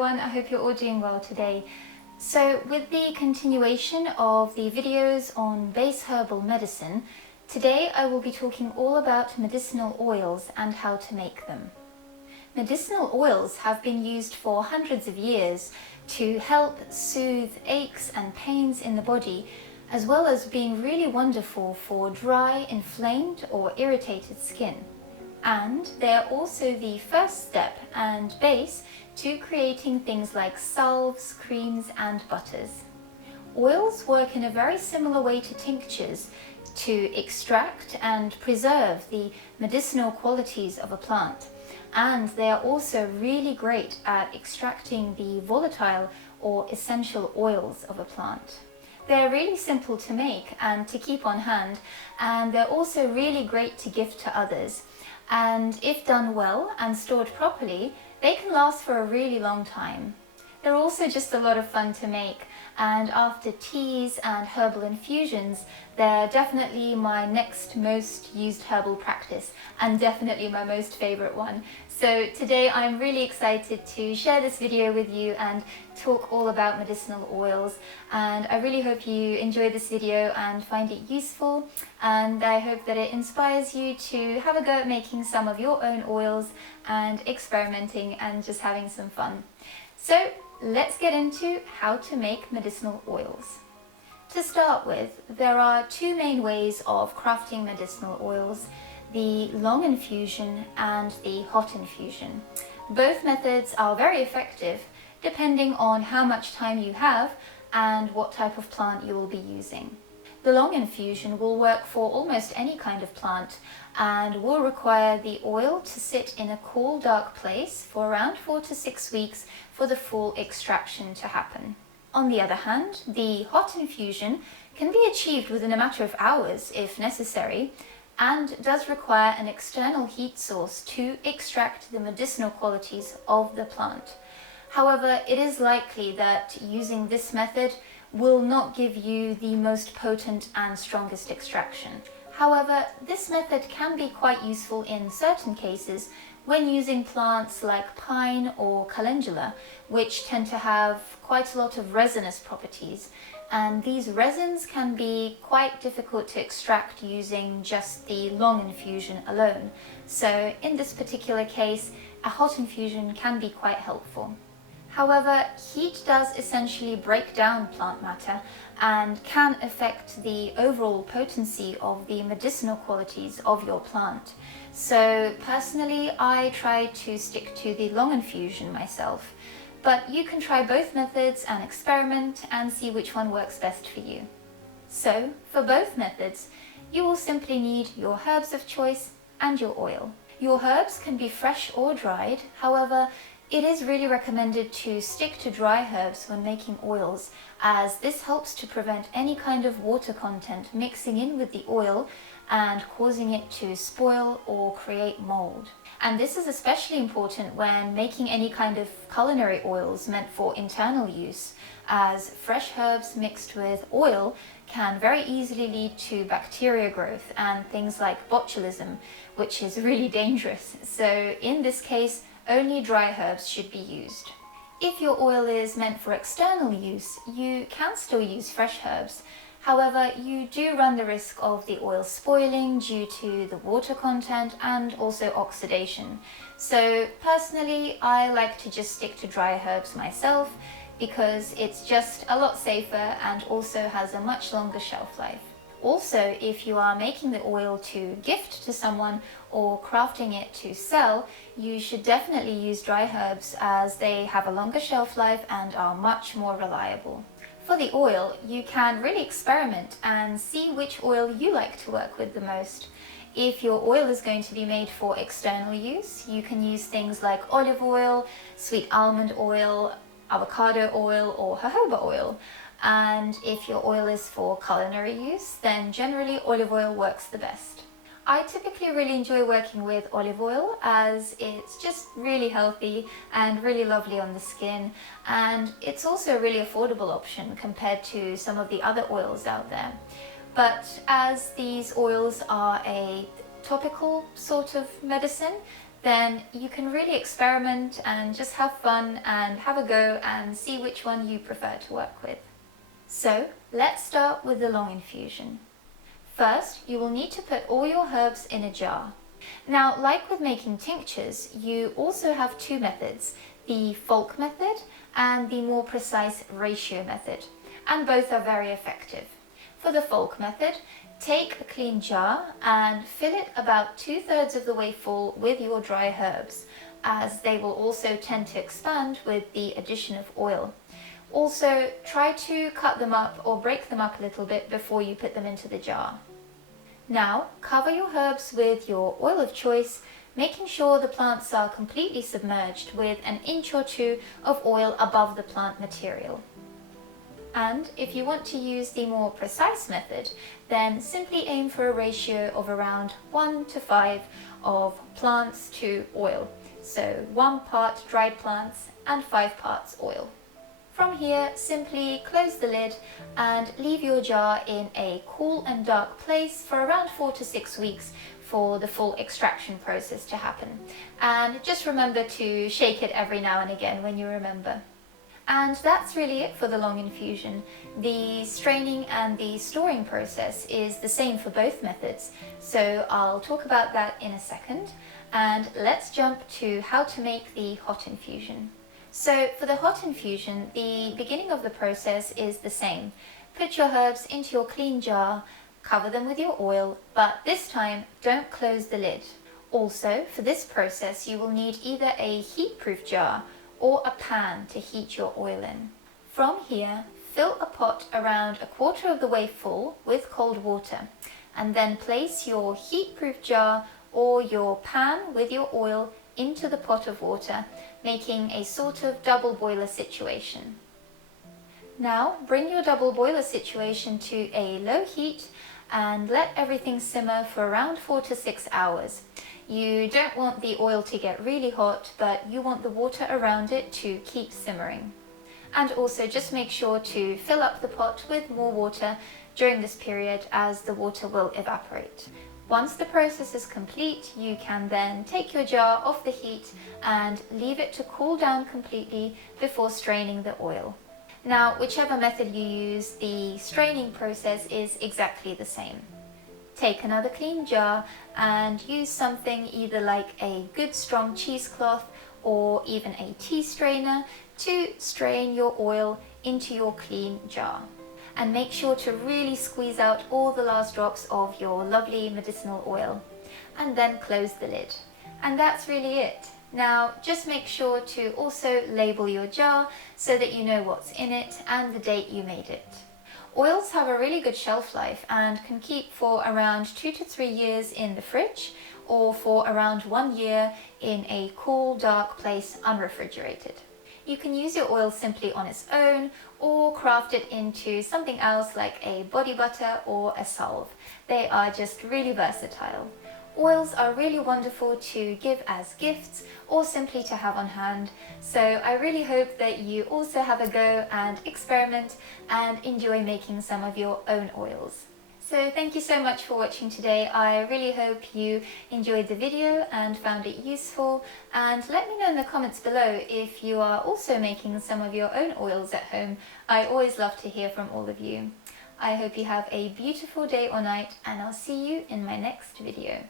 everyone, I hope you're all doing well today. So with the continuation of the videos on base herbal medicine, today I will be talking all about medicinal oils and how to make them. Medicinal oils have been used for hundreds of years to help soothe aches and pains in the body, as well as being really wonderful for dry, inflamed or irritated skin. And they are also the first step and base to creating things like salves, creams and butters. Oils work in a very similar way to tinctures to extract and preserve the medicinal qualities of a plant. And they are also really great at extracting the volatile or essential oils of a plant. They're really simple to make and to keep on hand, and they're also really great to gift to others. And if done well and stored properly, they can last for a really long time. They're also just a lot of fun to make, and after teas and herbal infusions, they're definitely my next most used herbal practice and definitely my most favorite one. So today I'm really excited to share this video with you and talk all about medicinal oils, and I really hope you enjoy this video and find it useful, and I hope that it inspires you to have a go at making some of your own oils and experimenting and just having some fun. So let's get into how to make medicinal oils. To start with, there are two main ways of crafting medicinal oils: the long infusion and the hot infusion. Both methods are very effective depending on how much time you have and what type of plant you will be using. The long infusion will work for almost any kind of plant and will require the oil to sit in a cool, dark place for around 4 to 6 weeks for the full extraction to happen. On the other hand, the hot infusion can be achieved within a matter of hours if necessary, and does require an external heat source to extract the medicinal qualities of the plant. However, it is likely that using this method will not give you the most potent and strongest extraction. However, this method can be quite useful in certain cases when using plants like pine or calendula, which tend to have quite a lot of resinous properties, and these resins can be quite difficult to extract using just the long infusion alone. So in this particular case, a hot infusion can be quite helpful. However, heat does essentially break down plant matter and can affect the overall potency of the medicinal qualities of your plant. So personally, I try to stick to the long infusion myself, but you can try both methods and experiment and see which one works best for you. So for both methods, you will simply need your herbs of choice and your oil. Your herbs can be fresh or dried. However, it is really recommended to stick to dry herbs when making oils, as this helps to prevent any kind of water content mixing in with the oil and causing it to spoil or create mold. And this is especially important when making any kind of culinary oils meant for internal use, as fresh herbs mixed with oil can very easily lead to bacteria growth and things like botulism, which is really dangerous. So in this case, only dry herbs should be used. If your oil is meant for external use, you can still use fresh herbs. However, you do run the risk of the oil spoiling due to the water content and also oxidation. So personally, I like to just stick to dry herbs myself because it's just a lot safer and also has a much longer shelf life. Also, if you are making the oil to gift to someone or crafting it to sell, you should definitely use dry herbs, as they have a longer shelf life and are much more reliable. For the oil, you can really experiment and see which oil you like to work with the most. If your oil is going to be made for external use, you can use things like olive oil, sweet almond oil, avocado oil or jojoba oil. And if your oil is for culinary use, then generally olive oil works the best. I typically really enjoy working with olive oil, as it's just really healthy and really lovely on the skin, and it's also a really affordable option compared to some of the other oils out there. But as these oils are a topical sort of medicine, then you can really experiment and just have fun and have a go and see which one you prefer to work with. So let's start with the long infusion. First, you will need to put all your herbs in a jar. Now, like with making tinctures, you also have two methods, the Folk method and the more precise ratio method, and both are very effective. For the Folk method, take a clean jar and fill it about 2/3 of the way full with your dry herbs, as they will also tend to expand with the addition of oil. Also, try to cut them up or break them up a little bit before you put them into the jar. Now, cover your herbs with your oil of choice, making sure the plants are completely submerged with an inch or two of oil above the plant material. And if you want to use the more precise method, then simply aim for a ratio of around 1 to 5 of plants to oil. So 1 part dried plants and 5 parts oil. From here, simply close the lid and leave your jar in a cool and dark place for around 4 to 6 weeks for the full extraction process to happen. And just remember to shake it every now and again when you remember. And that's really it for the long infusion. The straining and the storing process is the same for both methods, so I'll talk about that in a second. And let's jump to how to make the hot infusion. So for the hot infusion, the beginning of the process is the same. Put your herbs into your clean jar, cover them with your oil, but this time don't close the lid. Also, for this process, you will need either a heat-proof jar or a pan to heat your oil in. From here, fill a pot around 1/4 of the way full with cold water, and then place your heat-proof jar or your pan with your oil into the pot of water, making a sort of double boiler situation. Now bring your double boiler situation to a low heat and let everything simmer for around 4 to 6 hours. You don't want the oil to get really hot, but you want the water around it to keep simmering. And also just make sure to fill up the pot with more water during this period, as the water will evaporate. Once the process is complete, you can then take your jar off the heat and leave it to cool down completely before straining the oil. Now, whichever method you use, the straining process is exactly the same. Take another clean jar and use something either like a good strong cheesecloth or even a tea strainer to strain your oil into your clean jar. And make sure to really squeeze out all the last drops of your lovely medicinal oil, and then close the lid. And that's really it. Now just make sure to also label your jar so that you know what's in it and the date you made it. Oils have a really good shelf life and can keep for around 2 to 3 years in the fridge, or for around 1 year in a cool, dark place unrefrigerated. You can use your oil simply on its own or craft it into something else like a body butter or a salve. They are just really versatile. Oils are really wonderful to give as gifts or simply to have on hand, so I really hope that you also have a go and experiment and enjoy making some of your own oils. So thank you so much for watching today. I really hope you enjoyed the video and found it useful, and let me know in the comments below if you are also making some of your own oils at home. I always love to hear from all of you. I hope you have a beautiful day or night, and I'll see you in my next video.